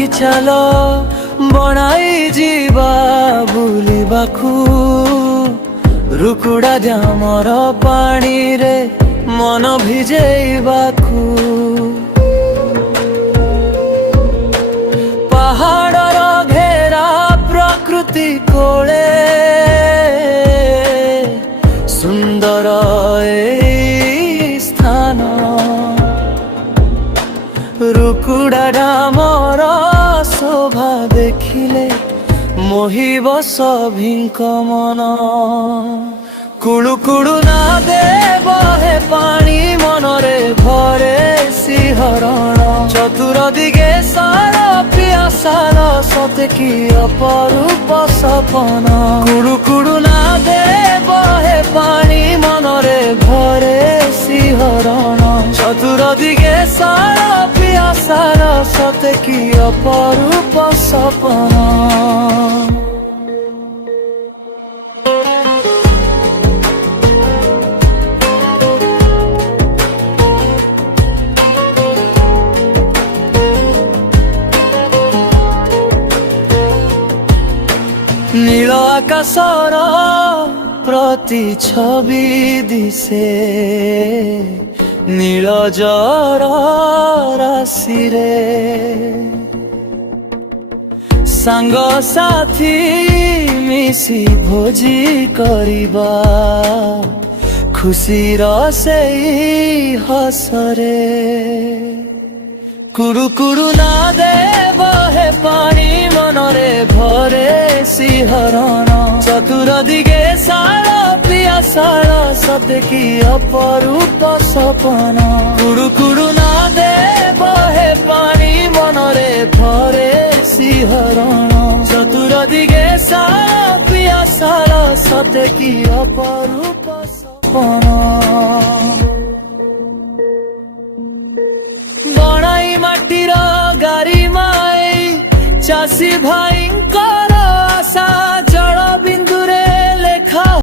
ଆଖି ଚାଲ ବଣାଇ ଯିବା ବୁଲିବାକୁ, ରୁକୁଡ଼ା ଜାମର ପାଣିରେ ମନ ଭିଜେଇବାକୁ। ପାହାଡ଼ର ଘେରା ପ୍ରକୃତି କୋଳେ ସୁନ୍ଦର ଏଇ ସ୍ଥାନ, ରୁକୁଡ଼ା ଡାମର ଶୋଭା ଦେଖିଲେ ମୋହିବ ସଭିଙ୍କ ମନ। କୁଳୁ କୁଳୁ ନାଦେ ବହେ ପାଣି ମନରେ ଭରେ ଶିହରଣ, ଚତୁର ଦିଗେ ସାର ପିଆସାର ସତେ କି ଅପରୂପ ସପନ। କୁଳୁ କୁଳୁ ନାଦେ ବହେ ପାଣି ମନରେ ଭରେ ଶିହରଣ, ଚତୁର ଦିଗେ ସାର ପିଆସାର ସତେ କି ଅପରୂପ ସପନ। নীল আকাশর প্রতিছবি দিশে নীল জর রাশিরে, সাঙ্গ সাথী মিশি ভোজি করিবা খুশির সেই হসরে। কুড়ু কুড়ু না দে বহে পানি মনরে ভরে শিহরণ, চতুর দিগে সার পিয়াসার সতে কি অপরূপ সপন। কুড়ু কুড়ু না দে বহে পানি মনরে ভরে শিহরণ, চতুর দিগে সার পিয়াসার সতে কি অপরূপ সপন। বনাই মাটির গাড়ি মাই চাষী ভাই